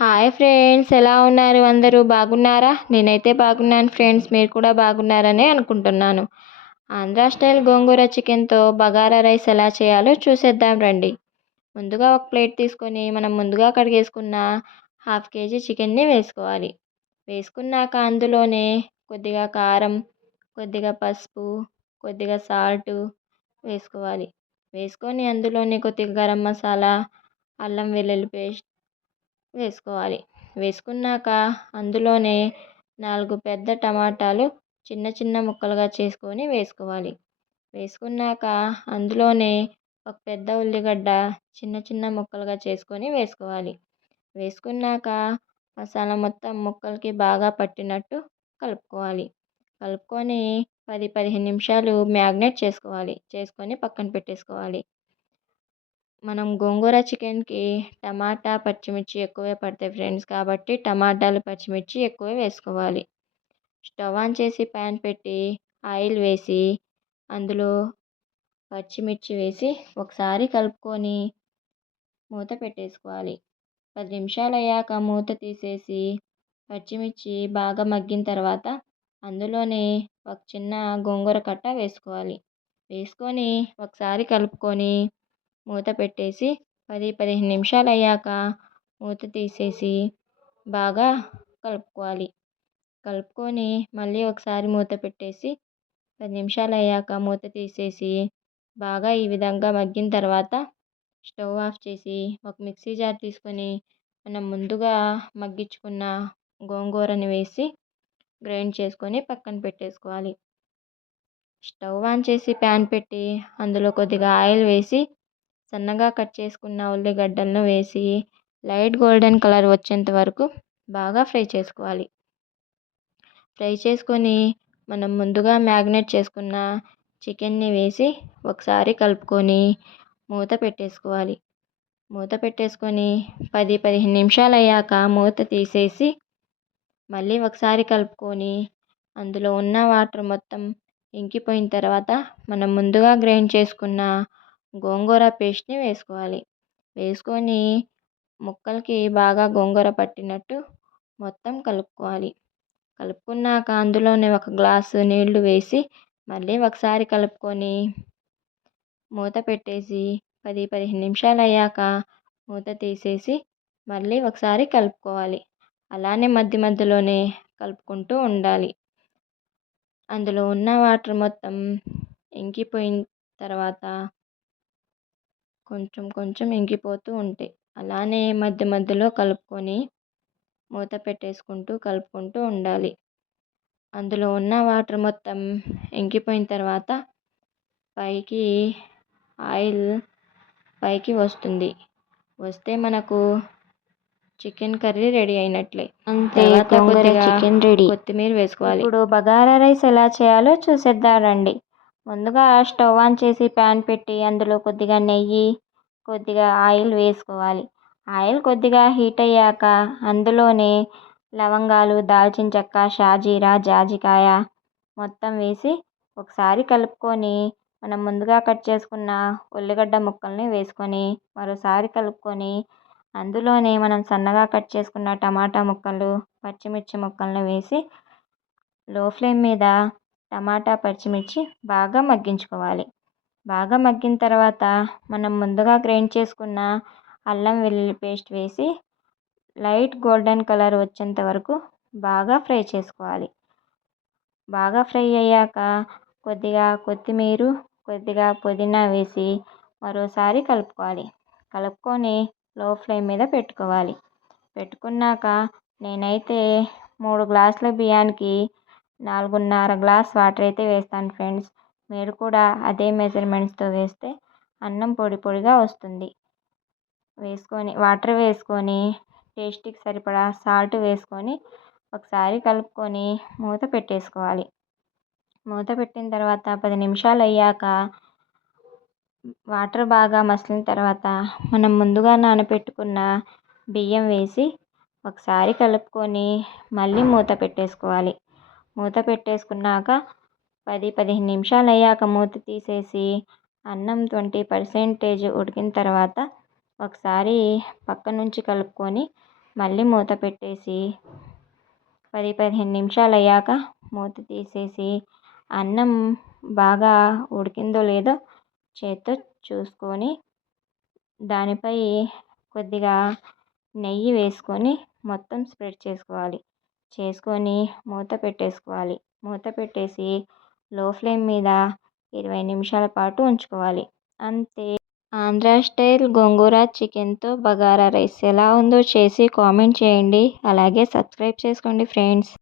Hi friends, ఎలా ఉన్నారు? అందరూ బాగున్నారా? నేనైతే బాగున్నాను ఫ్రెండ్స్. మీరు కూడా బాగున్నారనే అనుకుంటున్నాను. ఆంధ్రా స్టైల్ గోంగూర చికెన్తో బగారా రైస్ ఎలా చేయాలో చూసేద్దాం రండి. ముందుగా ఒక ప్లేట్ తీసుకొని మనం ముందుగా కడిగేసుకున్న హాఫ్ కేజీ చికెన్ని వేసుకోవాలి. వేసుకున్నాక అందులోనే కొద్దిగా కారం, కొద్దిగా పసుపు, కొద్దిగా సాల్ట్ వేసుకోవాలి. వేసుకొని అందులోనే కొద్దిగా గరం మసాలా, అల్లం వెల్లుల్లి పేస్ట్ వేసుకోవాలి. వేసుకున్నాక అందులోనే 4 పెద్ద టమాటాలు చిన్న చిన్న ముక్కలుగా చేసుకొని వేసుకోవాలి. వేసుకున్నాక అందులోనే ఒక పెద్ద ఉల్లిగడ్డ చిన్న చిన్న ముక్కలుగా చేసుకొని వేసుకోవాలి. వేసుకున్నాక మసాలా మొత్తం ముక్కలకి బాగా పట్టినట్టు కలుపుకోవాలి. కలుపుకొని 10-15 నిమిషాలు మ్యాగ్నేట్ చేసుకోవాలి. చేసుకొని పక్కన పెట్టేసుకోవాలి. మనం గోంగూర చికెన్కి టమాటా, పచ్చిమిర్చి ఎక్కువే పడతాయి ఫ్రెండ్స్. కాబట్టి టమాటాలు, పచ్చిమిర్చి ఎక్కువే వేసుకోవాలి. స్టవ్ ఆన్ చేసి ప్యాన్ పెట్టి ఆయిల్ వేసి అందులో పచ్చిమిర్చి వేసి ఒకసారి కలుపుకొని మూత పెట్టేసుకోవాలి. 10 నిమిషాలు అయ్యాక మూత తీసేసి పచ్చిమిర్చి బాగా మగ్గిన తర్వాత అందులోనే ఒక చిన్న గోంగూర కట్ట వేసుకోవాలి. వేసుకొని ఒకసారి కలుపుకొని మూత పెట్టేసి 10-15 నిమిషాలు అయ్యాక మూత తీసేసి బాగా కలుపుకోవాలి. కలుపుకొని మళ్ళీ ఒకసారి మూత పెట్టేసి 10 నిమిషాలు అయ్యాక మూత తీసేసి బాగా ఈ విధంగా మగ్గిన తర్వాత స్టవ్ ఆఫ్ చేసి ఒక మిక్సీ జార్ తీసుకొని మనం ముందుగా మగ్గించుకున్న గోంగూరని వేసి గ్రైండ్ చేసుకొని పక్కన పెట్టేసుకోవాలి. స్టవ్ ఆన్ చేసి ప్యాన్ పెట్టి అందులో కొద్దిగా ఆయిల్ వేసి సన్నగా కట్ చేసుకున్న ఉల్లిగడ్డలను వేసి లైట్ గోల్డెన్ కలర్ వచ్చేంత వరకు బాగా ఫ్రై చేసుకోవాలి. ఫ్రై చేసుకొని మనం ముందుగా మ్యాగ్నేట్ చేసుకున్న చికెన్ని వేసి ఒకసారి కలుపుకొని మూత పెట్టేసుకోవాలి. మూత పెట్టేసుకొని 10-15 నిమిషాలు అయ్యాక మూత తీసేసి మళ్ళీ ఒకసారి కలుపుకొని అందులో ఉన్న వాటర్ మొత్తం ఇంకిపోయిన తర్వాత మనం ముందుగా గ్రైండ్ చేసుకున్న గోంగూర పేస్ట్ని వేసుకోవాలి. వేసుకొని ముక్కలకి బాగా గోంగూర పట్టినట్టు మొత్తం కలుపుకోవాలి. కలుపుకున్నాక అందులోనే ఒక గ్లాసు నీళ్లు వేసి మళ్ళీ ఒకసారి కలుపుకొని మూత పెట్టేసి 10-15 నిమిషాలు అయ్యాక మూత తీసేసి మళ్ళీ ఒకసారి కలుపుకోవాలి. అలానే మధ్య మధ్యలోనే కలుపుకుంటూ ఉండాలి. అందులో ఉన్న వాటర్ మొత్తం ఇంకిపోయిన తర్వాత కొంచెం కొంచెం ఇంకిపోతూ ఉంటాయి. అలానే మధ్య మధ్యలో కలుపుకొని మూత పెట్టేసుకుంటూ కలుపుకుంటూ ఉండాలి. అందులో ఉన్న వాటర్ మొత్తం ఇంకిపోయిన తర్వాత పైకి ఆయిల్ పైకి వస్తుంది. వస్తే మనకు చికెన్ కర్రీ రెడీ అయినట్లే. అంతే, గోంగూర చికెన్ రెడీ. కొత్తిమీర వేసుకోవాలి. ఇప్పుడు బగారా రైస్ ఎలా చేయాలో చూసేద్దాం రండి. ముందుగా స్టవ్ ఆన్ చేసి ప్యాన్ పెట్టి అందులో కొద్దిగా నెయ్యి, కొద్దిగా ఆయిల్ వేసుకోవాలి. ఆయిల్ కొద్దిగా హీట్ అయ్యాక అందులోనే లవంగాలు, దాల్చిన చెక్క, షాజీరా, జాజికాయ మొత్తం వేసి ఒకసారి కలుపుకొని మనం ముందుగా కట్ చేసుకున్న ఉల్లిగడ్డ ముక్కల్ని వేసుకొని మరోసారి కలుపుకొని అందులోనే మనం సన్నగా కట్ చేసుకున్న టమాటా ముక్కలు, పచ్చిమిర్చి ముక్కల్ని వేసి లో ఫ్లేమ్ మీద టమాటా, పచ్చిమిర్చి బాగా మగ్గించుకోవాలి. బాగా మగ్గిన తర్వాత మనం ముందుగా గ్రైండ్ చేసుకున్న అల్లం వెల్లుల్లి పేస్ట్ వేసి లైట్ గోల్డెన్ కలర్ వచ్చేంత వరకు బాగా ఫ్రై చేసుకోవాలి. బాగా ఫ్రై అయ్యాక కొద్దిగా కొత్తిమీర, కొద్దిగా పుదీనా వేసి మరోసారి కలుపుకోవాలి. కలుపుకొని లో ఫ్లేమ్ మీద పెట్టుకోవాలి. పెట్టుకున్నాక నేనైతే 3 గ్లాసుల బియ్యానికి 4.5 గ్లాస్ వాటర్ అయితే వేస్తాను ఫ్రెండ్స్. మీరు కూడా అదే మెజర్మెంట్స్తో వేస్తే అన్నం పొడి పొడిగా వస్తుంది. వేసుకొని వాటర్ వేసుకొని టేస్ట్కి సరిపడా సాల్ట్ వేసుకొని ఒకసారి కలుపుకొని మూత పెట్టేసుకోవాలి. మూత పెట్టిన తర్వాత 10 నిమిషాలు అయ్యాక వాటర్ బాగా మసిలిన తర్వాత మనం ముందుగా నానబెట్టుకున్న బియ్యం వేసి ఒకసారి కలుపుకొని మళ్ళీ మూత పెట్టేసుకోవాలి. మూత పెట్టేసుకున్నాక 10-15 నిమిషాలు అయ్యాక మూత తీసేసి అన్నం 20% ఉడికిన తర్వాత ఒకసారి పక్క నుంచి కలుపుకొని మళ్ళీ మూత పెట్టేసి 10-15 నిమిషాలు అయ్యాక మూత తీసేసి అన్నం బాగా ఉడికిందో లేదో చేత్తో చూసుకొని దానిపై కొద్దిగా నెయ్యి వేసుకొని మొత్తం స్ప్రెడ్ చేసుకొని మూత పెట్టేసుకోవాలి. మూత పెట్టేసి లో ఫ్లేమ్ మీద 20 నిమిషాల పాటు ఉంచుకోవాలి. అంతే, ఆంధ్రా స్టైల్ గోంగూర చికెన్తో బగారా రైస్ ఎలా ఉందో చేసి కామెంట్ చేయండి. అలాగే సబ్స్క్రైబ్ చేసుకోండి ఫ్రెండ్స్.